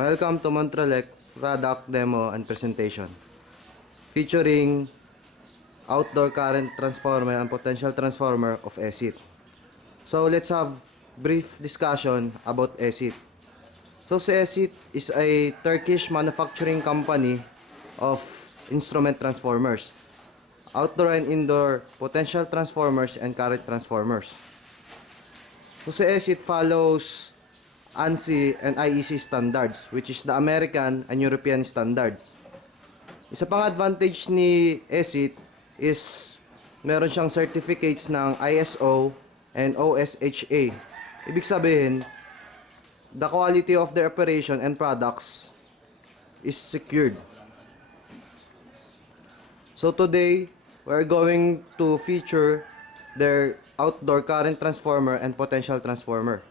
Welcome to Montrolec product demo and presentation featuring outdoor current transformer and potential transformer of ESIT. So let's have brief discussion about ESIT. So si ESIT is a Turkish manufacturing company of instrument transformers, outdoor and indoor potential transformers and current transformers. So si ESIT follows ANSI and IEC standards, which is the American and European standards. Isa pang advantage ni ESIT is meron siyang certificates ng ISO and OSHA. Ibig sabihin, the quality of their operation and products is secured. So today, we're going to feature their outdoor current transformer and potential transformer.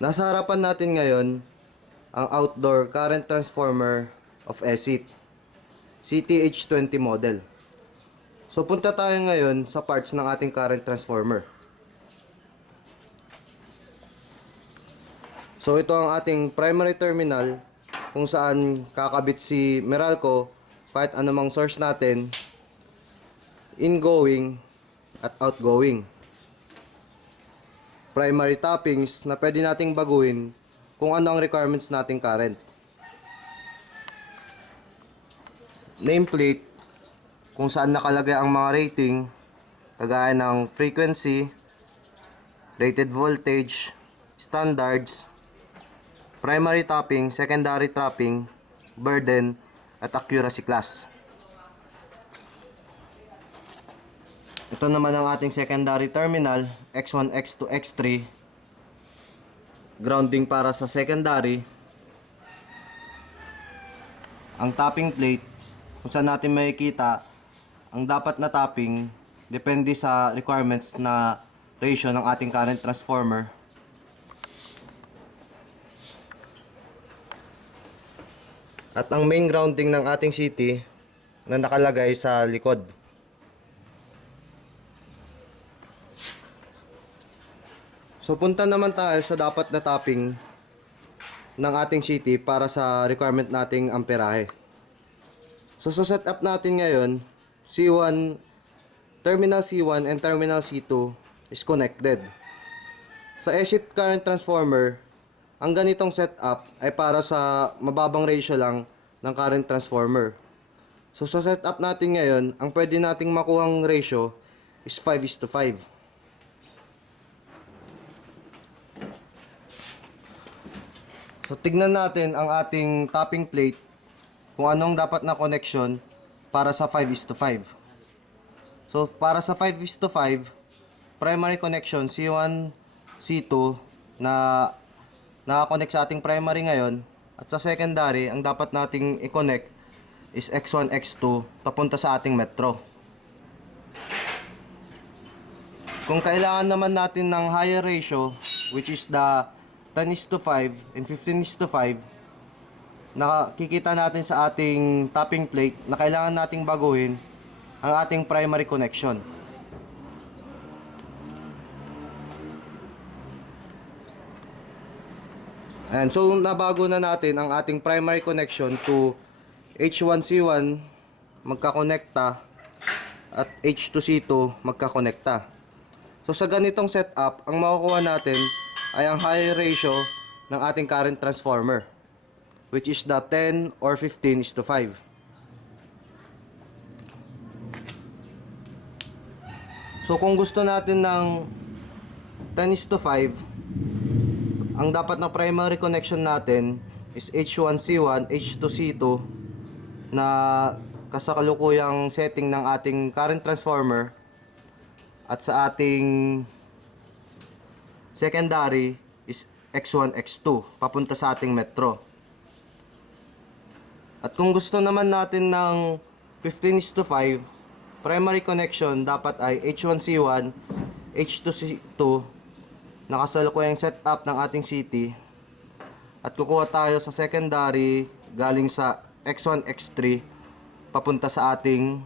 Nasa harapan natin ngayon ang outdoor current transformer of ESIT, CTH20 model. So punta tayo ngayon sa parts ng ating current transformer. So ito ang ating primary terminal kung saan kakabit si Meralco kahit anumang source natin, ingoing at outgoing. Primary toppings na pwede nating baguhin kung ano ang requirements nating current. Nameplate kung saan nakalagay ang mga rating kagaya ng frequency, rated voltage, standards, primary topping, secondary topping, burden, at accuracy class. Ito naman ang ating secondary terminal, X1, X2, X3. Grounding para sa secondary. Ang topping plate, kung saan natin makikita ang dapat na topping, depende sa requirements na ratio ng ating current transformer. At ang main grounding ng ating CT na nakalagay sa likod. So punta naman tayo sa dapat na topping ng ating CT para sa requirement nating amperahe. So sa setup natin ngayon, C1, terminal C1 and terminal C2 is connected. Sa ESIT current transformer, ang ganitong setup ay para sa mababang ratio lang ng current transformer. So sa setup natin ngayon, ang pwede nating makuhang ratio is 5:5. So tignan natin ang ating topping plate kung anong dapat na connection para sa 5:5. So para sa 5:5, primary connection C1, C2 na nakakonect sa ating primary ngayon, at sa secondary ang dapat nating i-connect is X1, X2 papunta sa ating metro. Kung kailangan naman natin ng higher ratio, which is the 10:5 and 15:5, nakikita natin sa ating topping plate na kailangan nating baguhin ang ating primary connection. And so nabago na natin ang ating primary connection to H1C1 magkakonekta at H2C2 magkakonekta. So sa ganitong setup, ang makukuha natin ay ang high ratio ng ating current transformer, which is the 10 or 15:5. So kung gusto natin ng 10:5, ang dapat na primary connection natin is H1C1, H2C2 na kasakalukuyang setting ng ating current transformer, at sa ating secondary is X1, X2 papunta sa ating metro. At kung gusto naman natin ng 15:5, primary connection dapat ay H1C1, H2C2 na kasalukuyang setup ng ating CT, at kukuha tayo sa secondary galing sa X1, X3 papunta sa ating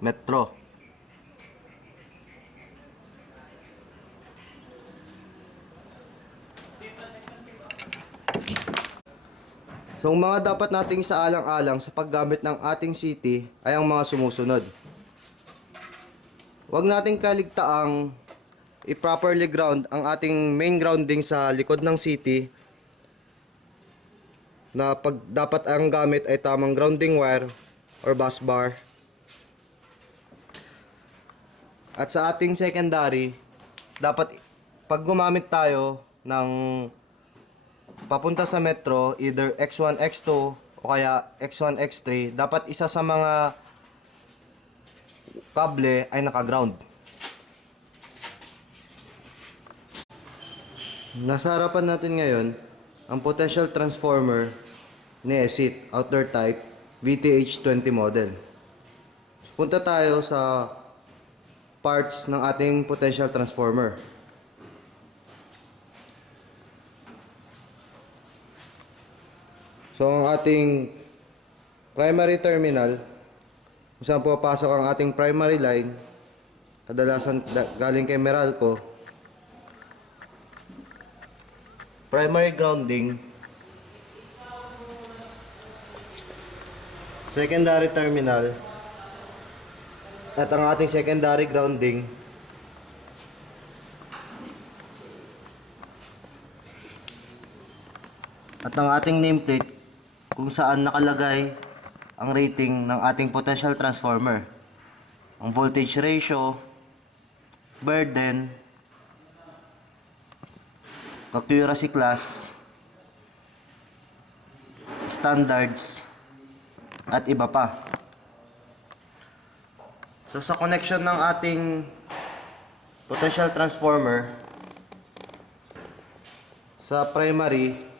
metro. So, ang mga dapat nating isaalang-alang sa paggamit ng ating CT ay ang mga sumusunod. Huwag nating kaligtaang i-properly ground ang ating main grounding sa likod ng CT, na dapat ang gamit ay tamang grounding wire or bus bar. At sa ating secondary, dapat pag gumamit tayo ng papunta sa metro, either X1, X2 o kaya X1, X3, dapat isa sa mga kable ay naka-ground. Nasa harapan natin ngayon ang potential transformer ni ESIT outdoor type VTH20 model. Punta tayo sa parts ng ating potential transformer. So ang ating primary terminal, kung saan pupasok ang ating primary line, kadalasan galing kay Meralco. Primary grounding, secondary terminal, at ang ating secondary grounding at ang ating nameplate kung saan nakalagay ang rating ng ating potential transformer, ang voltage ratio, burden, accuracy class, standards, at iba pa. So sa connection ng ating potential transformer sa primary,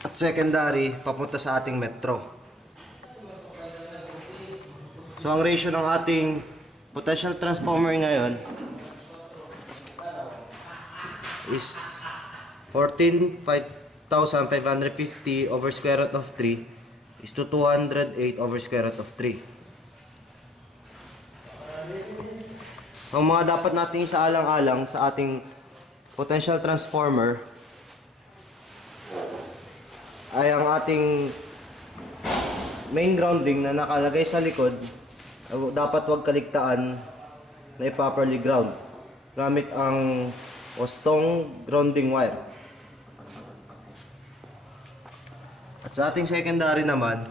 at secondary papunta sa ating metro. So ang ratio ng ating potential transformer ngayon is 14,550 over square root of 3 is to 208 over square root of 3. Ang mga dapat nating isaalang-alang sa ating potential transformer ay ang ating main grounding na nakalagay sa likod. Dapat wag kaligtaan na i-properly ground gamit ang Ostong grounding wire. At sa ating secondary naman,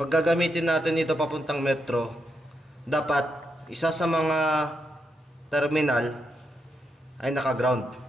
pag gagamitin natin ito papuntang metro, dapat isa sa mga terminal ay naka-ground.